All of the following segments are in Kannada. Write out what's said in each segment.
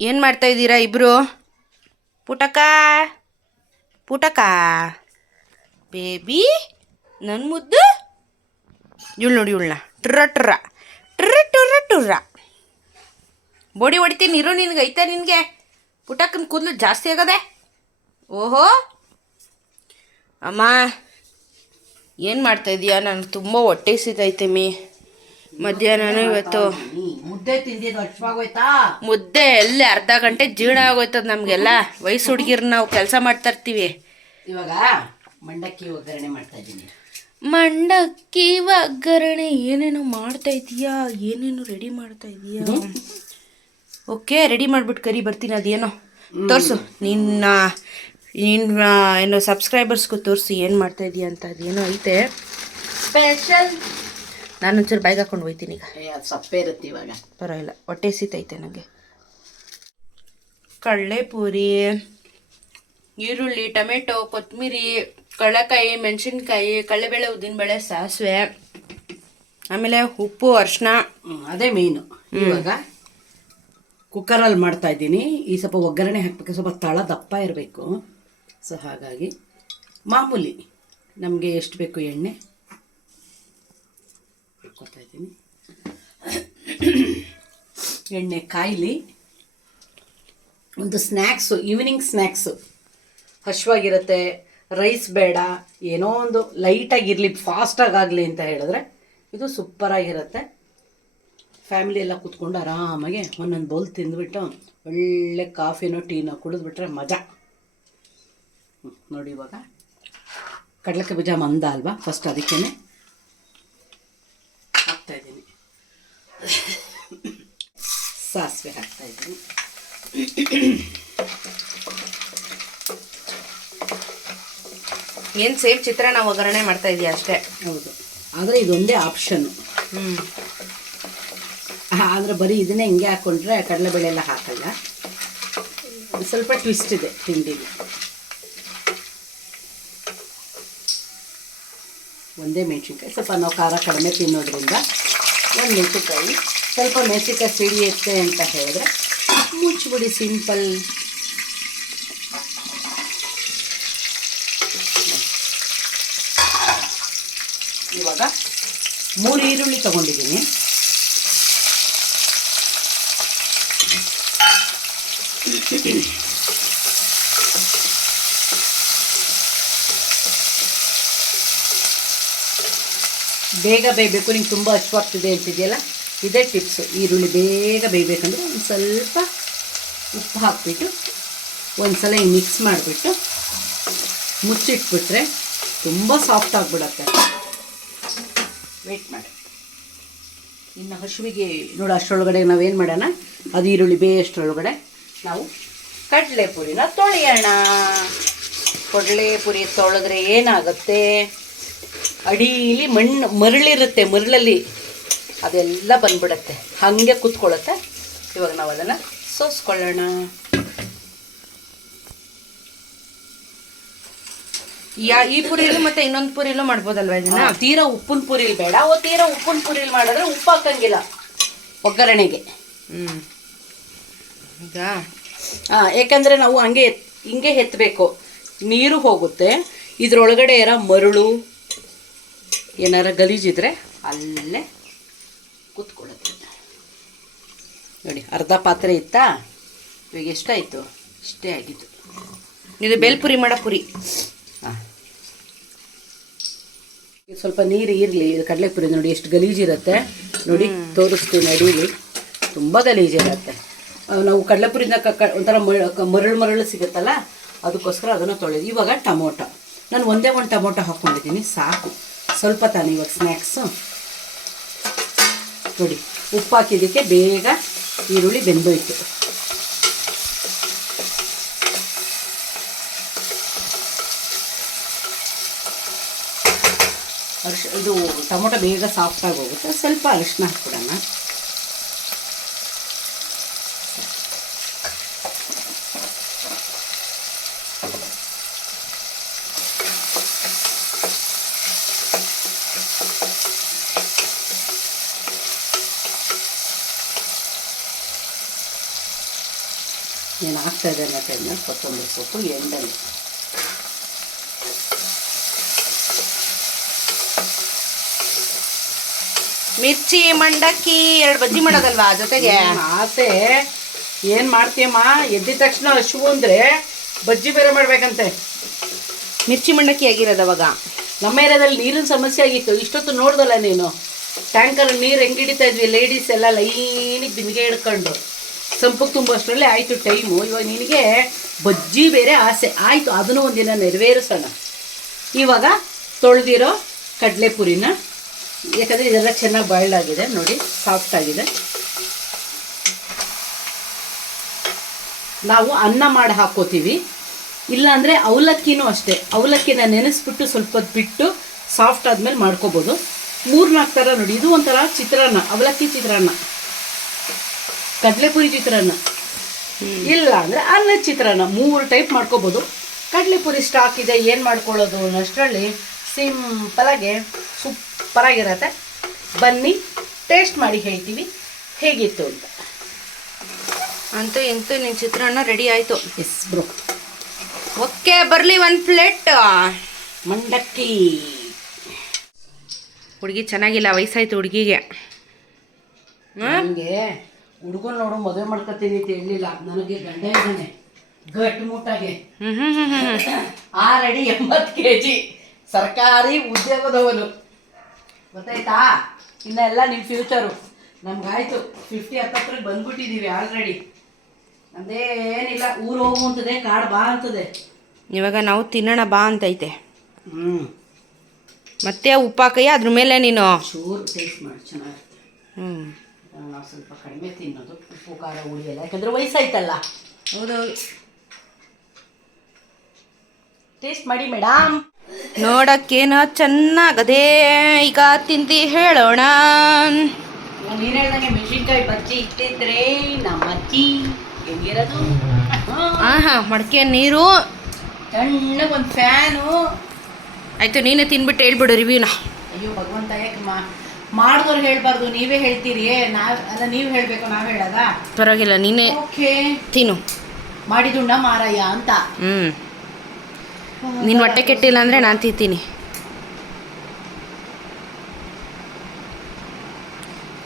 ಏನು ಮಾಡ್ತಾ ಇದ್ದೀರಾ ಇಬ್ಬರು ಪುಟಕ? ಪುಟಕ? ಬೇಬಿ ನನ್ನ ಮುದ್ದು? ಇವಳು ನೋಡಿ ಇವಳನ್ನ. ಟ್ರ ಟ್ರ. ಟ್ರ ಟುರ್ರ ಟುರ್ರ ಬೋಡಿ ಹೊಡಿತೀನಿ, ಇರು ನಿನ್ಗೆ, ಐತೆ ನಿನಗೆ. ಪುಟಕ್ಕನ ಕೂದಲು ಜಾಸ್ತಿ ಆಗದೆ. ಓಹೋ. ಅಮ್ಮ, ಏನು ಮಾಡ್ತಾ ಇದೀಯಾ? ನನಗೆ ತುಂಬ ಹೊಟ್ಟೆ ಸಿದೈತೆ ಮೀ. ಮಧ್ಯಾಹ್ನ ಇವತ್ತು ಮುದ್ದೆ ತಿಂದಿದ್ದು ಹಚ್ವಾಗೋಯ್ತಾ ಮುದ್ದೆ ಎಲ್ಲಿ ಅರ್ಧ ಗಂಟೆ ಜೀರ್ಣ ಆಗೋಯ್ತದ ನಮಗೆಲ್ಲ. ವಯಸ್ಸು ಹುಡುಗಿರ್ ನಾವು ಕೆಲಸ ಮಾಡ್ತಾ ಇರ್ತೀವಿ. ಇವಾಗ ಮಂಡಕ್ಕಿ ಒಗ್ಗರಣೆ ಮಾಡ್ತಾ ಇದ್ದೀನಿ. ಮಂಡಕ್ಕಿ ಒಗ್ಗರಣೆ ಏನೇನೋ ಮಾಡ್ತಾ ಇದೀಯಾ ಏನೇನೋ ರೆಡಿ ಮಾಡ್ತಾ ಇದೀಯಾ ಓಕೆ ರೆಡಿ ಮಾಡ್ಬಿಟ್ಟು ಕರಿ ಬರ್ತೀನಿ ಅದೇನೋ. ತೋರಿಸು. ನಿನ್ನ ನಿನ್ನ ಏನೋ ಸಬ್ಸ್ಕ್ರೈಬರ್ಸ್ಗೂ ತೋರಿಸು ಏನು ಮಾಡ್ತಾ ಇದೀಯ ಅಂತ ಅದೇನೋ ಐತೆ. ಸ್ಪೆಷಲ್ ನಾನು ಒಂಚೂರು ಬೈಗ್ ಹಾಕೊಂಡು ಹೋಯ್ತೀನಿ ಈಗ. ಸಪ್ಪೆ ಇರುತ್ತೆ ಇವಾಗ. ಪರವಾಗಿಲ್ಲ ಹೊಟ್ಟೆ ಸೀತೈತೆ ನನಗೆ. ಕಡಲೆಪುರಿ ಈರುಳ್ಳಿ ಟೊಮೆಟೊ ಕೊತ್ತಂಬರಿ ಕಡಲೆಕಾಯಿ ಮೆಣಸಿನ್ಕಾಯಿ ಕಡಲೆಬೇಳೆ ಉದ್ದಿನಬೇಳೆ ಸಾಸಿವೆ ಆಮೇಲೆ ಉಪ್ಪು ಅರಿಶಿನ ಅದೇ ಮೇಯ್ನು ಇವಾಗ ಕುಕ್ಕರಲ್ಲಿ ಮಾಡ್ತಾ ಇದ್ದೀನಿ. ಈ ಸ್ವಲ್ಪ ಒಗ್ಗರಣೆ ಹಾಕ್ಬೇಕು ಸ್ವಲ್ಪ ತಳ ದಪ್ಪ ಇರಬೇಕು. ಸೊ ಹಾಗಾಗಿ ಮಾಮೂಲಿ ನಮಗೆ ಎಷ್ಟು ಬೇಕು ಎಣ್ಣೆ? ಹಾಕ್ಕೊತಾ ಇದ್ದೀನಿ ಎಣ್ಣೆ ಕಾಯಿಲಿ ಒಂದು ಸ್ನ್ಯಾಕ್ಸು ಈವ್ನಿಂಗ್ ಸ್ನ್ಯಾಕ್ಸು ಹಶ್ವಾಗಿರುತ್ತೆ ರೈಸ್ ಬೇಡ, ಏನೋ ಒಂದು ಲೈಟಾಗಿರಲಿ ಫಾಸ್ಟಾಗಿ ಆಗಲಿ ಅಂತ ಹೇಳಿದ್ರೆ ಇದು ಸೂಪರಾಗಿರುತ್ತೆ. ಫ್ಯಾಮಿಲಿ ಎಲ್ಲ ಕೂತ್ಕೊಂಡು ಆರಾಮಾಗಿ ಒಂದೊಂದು ಬೌಲ್ ತಿಂದುಬಿಟ್ಟು ಒಳ್ಳೆ ಕಾಫಿನೋ ಟೀನೋ ಕುಡಿದ್ಬಿಟ್ರೆ ಮಜಾ. ನೋಡಿ ಇವಾಗ. ಕಡಲೆಕಾಯಿ ಬೀಜ ಮಂದ ಅಲ್ವಾ? ಫಸ್ಟ್ ಅದಕ್ಕೇ ಹಾಕ್ತಾಯಿದ್ದೀನಿ ಸಾಸಿವೆ ಹಾಕ್ತಾಯಿದ್ದೀನಿ ಏನು ಸೇಮ್ ಚಿತ್ರಾನ್ನ ಒಗ್ಗರಣೆ ಮಾಡ್ತಾ ಇದೀಯ ಅಷ್ಟೇ? ಹೌದು. ಆದರೆ ಇದೊಂದೇ ಆಪ್ಷನ್ನು ಹ್ಞೂ ಆದರೆ ಬರೀ ಇದನ್ನೇ ಹಿಂಗೆ ಹಾಕ್ಕೊಂಡ್ರೆ ಕಡಲೆಬೇಳೆ ಎಲ್ಲ ಹಾಕಲ್ಲ. ಸ್ವಲ್ಪ ಟ್ವಿಸ್ಟ್ ಇದೆ ತಿಂಡಿಗೆ ಒಂದೇ ಮೆಣಸಿನ್ಕಾಯಿ. ಸ್ವಲ್ಪ ನಾವು ಖಾರ ಕಡಿಮೆ ತಿನ್ನೋದ್ರಿಂದ ಒಂದು ಮೆಣಸಿನ್ಕಾಯಿ ಸ್ವಲ್ಪ ಮೆಣಸಿನ್ಕಾಯಿ ಸಿಡಿಯುತ್ತೆ ಅಂತ ಹೇಳಿದ್ರೆ ಮುಚ್ಚಿಬಿಡಿ ಸಿಂಪಲ್. ಇವಾಗ ಮೂರು ಈರುಳ್ಳಿ ತಗೊಂಡಿದ್ದೀನಿ. ಬೇಗ ಬೇಯಬೇಕು, ನಿಂಗೆ ತುಂಬ ಹಚ್ಚುವಾಗ್ತಿದೆ ಅಂತಿದೆಯಲ್ಲ? ಇದೇ ಟಿಪ್ಸು ಈರುಳ್ಳಿ ಬೇಗ ಬೇಯಬೇಕಂದ್ರೆ ಒಂದು ಸ್ವಲ್ಪ ಉಪ್ಪು ಹಾಕಿಬಿಟ್ಟು ಒಂದು ಸಲ ಮಿಕ್ಸ್ ಮಾಡಿಬಿಟ್ಟು ಮುಚ್ಚಿಟ್ಬಿಟ್ರೆ ತುಂಬ ಸಾಫ್ಟ್ ಆಗಿಬಿಡತ್ತೆ. ವೆಯ್ಟ್ ಮಾಡಿ. ಇನ್ನು ಹಸುವಿಗೆ ನೋಡು, ಅಷ್ಟರೊಳಗಡೆ ನಾವೇನು ಮಾಡೋಣ? ಅದು ಈರುಳ್ಳಿ ಬೇಯಷ್ಟರೊಳಗಡೆ ನಾವು ಕಡಲೆಪುರಿನ ತೊಳೆಯೋಣ. ಕಡಲೆಪುರಿ ತೊಳೆದ್ರೆ ಏನಾಗುತ್ತೆ? ಅಡೀಲಿ ಮಣ್ಣು ಮರಳಿರುತ್ತೆ ಮರಳಲ್ಲಿ ಅದೆಲ್ಲ ಬಂದ್ಬಿಡತ್ತೆ. ಹಾಗೆ ಕೂತ್ಕೊಳ್ಳುತ್ತೆ. ಇವಾಗ ನಾವು ಅದನ್ನು ಸೋಸ್ಕೊಳ್ಳೋಣ. ಯಾ ಈ ಪುರಿಲು ಮತ್ತೆ ಇನ್ನೊಂದು ಪುರಿಲು ಮಾಡ್ಬೋದಲ್ವಾ ಇದನ್ನ? ತೀರಾ ಉಪ್ಪಿನ ಪುರಿಲ್ ಬೇಡ. ಓ ತೀರಾ ಉಪ್ಪಿನ ಪುರಿಲ್ ಮಾಡಿದ್ರೆ ಉಪ್ಪು ಹಾಕಂಗಿಲ್ಲ. ಒಗ್ಗರಣೆಗೆ. ಹ್ಞೂ ಈಗ? ಹಾಂ ಯಾಕಂದರೆ ನಾವು ಹಂಗೆ ಎತ್- ಹಿಂಗೆ ಎತ್ತಬೇಕು ನೀರು ಹೋಗುತ್ತೆ. ಇದ್ರೊಳಗಡೆ ಇರೋ ಮರಳು ಏನಾರ ಗಲೀಜಿದ್ರೆ ಅಲ್ಲೇ ಕೂತ್ಕೊಳ್ಳುತ್ತೆ ನೋಡಿ ಅರ್ಧ ಪಾತ್ರೆ ಇತ್ತಾ? ಇವಾಗ ಎಷ್ಟಾಯಿತು? ಇಷ್ಟೇ ಆಗಿತ್ತು ಇದು ಬೇಲ್ಪುರಿ ಮಾಡೋ ಪುರಿ. ಹಾಂ. ಸ್ವಲ್ಪ ನೀರು ಇರಲಿ ಕಡಲೆಪುರಿ ನೋಡಿ ಎಷ್ಟು ಗಲೀಜಿರುತ್ತೆ ನೋಡಿ ತೋರಿಸ್ತೀನಿ ಅಡಿಲಿ ತುಂಬ ಗಲೀಜಿರುತ್ತೆ ಇರುತ್ತೆ. ನಾವು ಕಡಲೆಪುರಿನ ಕ- ಒಂಥರ ಮರಳು ಮರಳು ಸಿಗುತ್ತಲ್ಲ ಅದಕ್ಕೋಸ್ಕರ ಅದನ್ನು ತೊಳೆದು ಇವಾಗ ಟೊಮೊಟೊ. ನಾನು ಒಂದೇ ಒಂದು ಟೊಮೊಟೊ ಹಾಕ್ಕೊಂಡಿದ್ದೀನಿ ಸಾಕು. ಸ್ವಲ್ಪ ತಾನೆ ಇವಾಗ ಸ್ನ್ಯಾಕ್ಸು ನೋಡಿ, ಉಪ್ಪು ಹಾಕಿದ್ದಕ್ಕೆ ಬೇಗ ಈರುಳ್ಳಿ ಬೆಂದೋಯ್ತು. ಅರಿಶ ಇದು ಟೊಮೊಟೊ ಬೇಗ ಸಾಫ್ಟಾಗಿ ಹೋಗುತ್ತೆ. ಸ್ವಲ್ಪ ಅರಿಶಿನ ಹಾಕ್ಬಿಡೋಣ. ಏನು ಆಗ್ತಾ ಇದೆ ಟೈಮ್ನಲ್ಲಿ ಕೊತ್ತಂಬರಿ ಸೊಪ್ಪು ಎಂಡಲ್ಲಿ. ಮಿರ್ಚಿ ಮಂಡಕ್ಕಿ ಎರಡು ಬಜ್ಜಿ ಮಾಡೋದಲ್ವಾ ಜೊತೆಗೆ? ಆಸೆ ಏನು ಮಾಡ್ತೀಯಮ್ಮ? ಎದ್ದಿದ ತಕ್ಷಣ ಹಶು ಅಂದರೆ ಬಜ್ಜಿ ಬೇರೆ ಮಾಡ್ಬೇಕಂತೆ. ಮಿರ್ಚಿ ಮಂಡಕ್ಕಿ ಆಗಿರೋದು ಅವಾಗ? ನಮ್ಮ ಏರಿಯಾದಲ್ಲಿ ನೀರಿನ ಸಮಸ್ಯೆ ಆಗಿತ್ತು. ಇಷ್ಟೊತ್ತು ನೋಡ್ದಲ್ಲ ನೀನು. ಟ್ಯಾಂಕರ್ ನೀರು ಹೆಂಗೆ ಹಿಡಿತಾ ಇದ್ವಿ ಲೇಡೀಸ್ ಎಲ್ಲ ಲೈನಿಗೆ ಬಿಂದಿಗೆ ಹಿಡ್ಕೊಂಡು. ಸಂಪಕ್ಕೆ ತುಂಬುವಷ್ಟರಲ್ಲೇ ಆಯಿತು ಟೈಮು ಇವಾಗ ನಿನಗೆ ಬಜ್ಜಿ ಬೇರೆ ಆಸೆ. ಆಯಿತು, ಅದನ್ನು ಒಂದಿನ ನೆರವೇರಿಸೋಣ. ಇವಾಗ ತೊಳೆದಿರೋ ಕಡಲೆಪುರಿನ, ಯಾಕಂದರೆ ಇದೆಲ್ಲ ಚೆನ್ನಾಗಿ ಬಾಯ್ಲ್ ಆಗಿದೆ, ನೋಡಿ ಸಾಫ್ಟ್ ಆಗಿದೆ. ನಾವು ಅನ್ನ ಮಾಡಿ ಹಾಕೋತೀವಿ ಇಲ್ಲಾಂದರೆ ಅವಲಕ್ಕಿನೂ ಅಷ್ಟೇ. ಅವಲಕ್ಕಿನ ನೆನೆಸ್ಬಿಟ್ಟು ಸ್ವಲ್ಪ ಬಿಟ್ಟು ಸಾಫ್ಟ್ ಆದಮೇಲೆ ಮಾಡ್ಕೋಬೋದು. ಮೂರ್ನಾಲ್ಕು ಥರ ನೋಡಿ, ಇದು ಒಂಥರ ಚಿತ್ರಾನ್ನ, ಅವಲಕ್ಕಿ ಚಿತ್ರಾನ್ನ. ಕಡಲೆಪುರಿ ಚಿತ್ರಾನ್ನ. ಇಲ್ಲ ಅಂದರೆ ಅನ್ನದ ಚಿತ್ರಾನ್ನ. ಮೂರು ಟೈಪ್ ಮಾಡ್ಕೋಬೋದು. ಕಡಲೆಪುರಿ ಸ್ಟಾಕ್ ಇದೆ ಏನು ಮಾಡ್ಕೊಳ್ಳೋದು ಅನ್ನೋಷ್ಟರಲ್ಲಿ ಸಿಂಪಲಾಗಿ ಸೂಪರಾಗಿರತ್ತೆ ಬನ್ನಿ ಟೇಸ್ಟ್ ಮಾಡಿ ಹೇಳ್ತೀವಿ. ಹೇಗಿತ್ತು ಅಂತ. ಅಂತೂ ಇಂತೂ ನಿನ್ನ ಚಿತ್ರಾನ್ನ ರೆಡಿ ಆಯಿತು. ಎಸ್ ಬ್ರೋ ಓಕೆ ಬರಲಿ ಒಂದು ಪ್ಲೇಟ್ ಮಂಡಕ್ಕಿ. ಹುಡುಗಿ ಚೆನ್ನಾಗಿಲ್ಲ ವಯಸ್ಸಾಯ್ತು ಹುಡುಗಿಗೆ. ನನಗೆ ಹುಡುಗನ್ ನೋಡು ಮದುವೆ ಮಾಡ್ಕೊತೀನಿ ಅಂತ ಹೇಳಿಲ್ಲ. ನನಗೆ ಗಂಡ ಇದ್ದಾನೆ. ಗಟ್ ಮುಟ್ಟಾಗೆ. ಆರಡಿ ಎಂಬತ್ತು ಕೆ ಜಿ ಸರ್ಕಾರಿ ಉದ್ಯೋಗದವನು. ಗೊತ್ತಾಯ್ತಾ? ಇನ್ನೆಲ್ಲ ನಿಮ್ಮ ಫ್ಯೂಚರು ನಮ್ಗಾಯ್ತು. ಫಿಫ್ಟಿ ಹತ್ತತ್ರಕ್ಕೆ ಬಂದ್ಬಿಟ್ಟಿದ್ದೀವಿ ಆಲ್ರೆಡಿ ನಮ್ದೇನಿಲ್ಲ ಊರು ಹೋಗು ಅಂತದೆ ಕಾಡು ಬಾ ಅಂತದೆ. ಇವಾಗ ನಾವು ತಿನ್ನೋಣ ಬಾ ಅಂತೈತೆ. ಹ್ಞೂ ಮತ್ತೆ ಉಪ್ಪಾಕಯ್ಯ ಅದ್ರ ಮೇಲೆ ನೀನು ಚೂರು ಟೇಸ್ಟ್ ಮಾಡಿ ಚೆನ್ನಾಗಿರುತ್ತೆ. ಹ್ಞೂ ನಾವು ಸ್ವಲ್ಪ ಕಡಿಮೆ ತಿನ್ನೋದು ಉಪ್ಪು ಖಾರ ಹುಳಿ ಎಲ್ಲ. ಯಾಕಂದ್ರೆ ವಯಸ್ಸಾಯ್ತಲ್ಲ. ಹೌದೌದು. ಟೇಸ್ಟ್ ಮಾಡಿ ಮೇಡಮ್ ನೋಡಕ್ಕೇನೋ ಚೆನ್ನಾಗದೆ ಈಗ ತಿಂದು ಹೇಳೋಣ. ನೀನು ಹೇಳ್ದಂಗೆ ಮೆಣಸಿನ್ಕಾಯಿ ಬಜ್ಜಿ ಇಟ್ಟಿದ್ರೆ ನಮ್ಮ ಅಜ್ಜಿ ಹೆಂಗಿರೋದು? ಆಹಾ ಮಡಕೆ ನೀರು. ತಣ್ಣಗೆ ಒಂದು ಫ್ಯಾನು ಆಯ್ತು ನೀನೇ ತಿನ್ಬಿಟ್ಟು ಹೇಳ್ಬಿಡು ರಿವ್ಯೂನ ಅಯ್ಯೋ ಭಗವಂತ ಯಾಕೆ ಮಾ ಮಾಡಿದವ್ರು ಹೇಳ್ಬಾರ್ದು ನೀವೇ ಹೇಳ್ತೀರಿ. ನಾವ್ ಅಲ್ಲ ನೀವು ಹೇಳಬೇಕು ನಾವ್ ಹೇಳದ? ಪರವಾಗಿಲ್ಲ ನೀನೇ ಓಕೆ. ತಿನ್ನು. ಮಾಡಿದುಂಡ ಮಾರಯ್ಯ ಅಂತ. ಹ್ಮ್. ನಿನ್ ಹೊಟ್ಟೆ ಕೆಟ್ಟಿಲ್ಲ ಅಂದ್ರೆ ನಾನು ತಿಂತೀನಿ.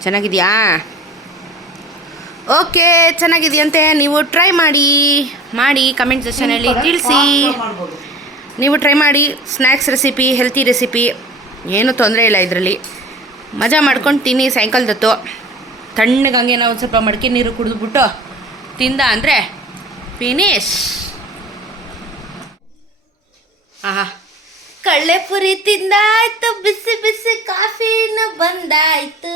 ಚೆನ್ನಾಗಿದ್ಯಾ? ಓಕೆ ಚೆನ್ನಾಗಿದೆಯಂತೆ. ನೀವು ಟ್ರೈ ಮಾಡಿ ಮಾಡಿ ಕಮೆಂಟ್ ಸೆಕ್ಷನಲ್ಲಿ ತಿಳಿಸಿ. ನೀವು ಟ್ರೈ ಮಾಡಿ ಸ್ನ್ಯಾಕ್ಸ್ ರೆಸಿಪಿ ಹೆಲ್ತಿ ರೆಸಿಪಿ ಏನೂ ತೊಂದರೆ ಇಲ್ಲ ಇದರಲ್ಲಿ. ಮಜಾ ಮಾಡ್ಕೊಂಡು ತಿನ್ನಿ ಸಾಯಂಕಾಲದತ್ತು ತಣ್ಣಗೆ ಹಂಗೆ ನಾವು ಒಂದು ಸ್ವಲ್ಪ ಮಡಿಕೆ ನೀರು ಕುಡಿದ್ಬಿಟ್ಟು ತಿಂದ ಅಂದರೆ ಫಿನಿಶ್ ಆಹಾ. ಕಳ್ಳೆಪುರಿ ತಿಂದಾಯ್ತು ಬಿಸಿ ಬಿಸಿ ಕಾಫಿನ ಬಂದಾಯ್ತು.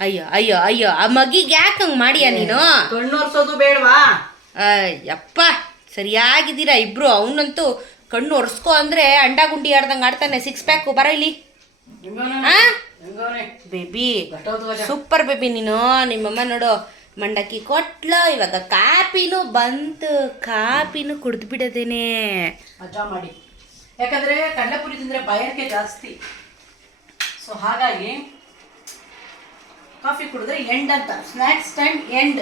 ಅಯ್ಯೋ ಅಯ್ಯೋ ಅಯ್ಯೋ ಆ ಮಗಿಗೆ ಯಾಕೆ ಹಂಗೆ ಮಾಡಿಯಾ ನೀನು? ಕಣ್ಣು ಬೇಡವಾ? ಅಯ್ಯಪ್ಪ ಸರಿಯಾಗಿದ್ದೀರಾ ಇಬ್ರು? ಅವನಂತೂ ಕಣ್ಣು ಒರೆಸ್ಕೊ ಅಂದ್ರೆ ಅಂಡ ಗುಂಡಿ ಆಡ್ದಂಗೆ ಆಡ್ತಾನೆ ಸಿಕ್ಸ್ ಪ್ಯಾಕು ಬರ ಇಲ್ಲಿ? ಬೇಬಿ ಸೂಪರ್ ಬೇಬಿ ನೀನು. ನಿಮ್ಮಮ್ಮ ನೋಡು ಮಂಡಕ್ಕಿ ಕೊಟ್ಲು ಇವಾಗ ಕಾಪಿನೂ ಬಂತು. ಕಾಪಿನೂ ಕುಡ್ದು ಬಿಡದೇನೆ. ಮಜಾ ಮಾಡಿ. ಯಾಕಂದ್ರೆ ಕಡಲೆಪುರಿ ತಿಂದ್ರೆ ಬಯಕೆ ಜಾಸ್ತಿ. ಸೊ ಹಾಗಾಗಿ ಕಾಫಿ ಕುಡಿದ್ರೆ ಎಂಡ್ ಅಂತ. ಸ್ನ್ಯಾಕ್ಸ್ ಟೈಮ್ ಎಂಡ್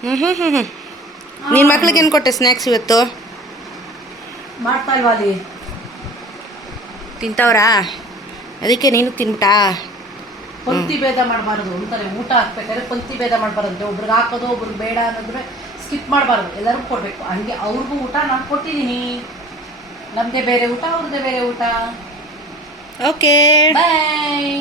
ಹ್ಞೂ ಹ್ಞೂ ಹ್ಞೂ ಹ್ಞೂ ನಿನ್ನ ಮಕ್ಳಿಗೆ ಏನು ಕೊಟ್ಟೆ ಸ್ನ್ಯಾಕ್ಸ್ ಇವತ್ತು? ಮಾಡ್ತಾ ಇಲ್ವಾ ಅಲ್ಲಿ? ತಿಂತವ್ರಾ? ಅದಕ್ಕೆ ನೀನು ತಿನ್ಬಿಟ್ಟಾ ಪಂಕ್ತಿ ಭೇದ ಮಾಡಬಾರ್ದು ಅಂತಾರೆ ಊಟ ಹಾಕ್ಬೇಕಾದ್ರೆ ಪಂಕ್ತಿ ಭೇದ ಮಾಡಬಾರ್ದು ಒಬ್ರಿಗೆ ಹಾಕೋದು ಒಬ್ರಿಗೆ ಬೇಡ ಅನ್ನೋದ್ರೆ ಸ್ಕಿಪ್ ಮಾಡಬಾರ್ದು. ಎಲ್ಲರಿಗೂ ಕೊಡಬೇಕು. ಹಂಗೆ ಅವ್ರಿಗೂ ಊಟ ನಾನು ಕೊಟ್ಟಿದ್ದೀನಿ ನಮ್ಮದೇ ಬೇರೆ ಊಟ ಅವ್ರದ್ದೇ ಬೇರೆ ಊಟ. Okay bye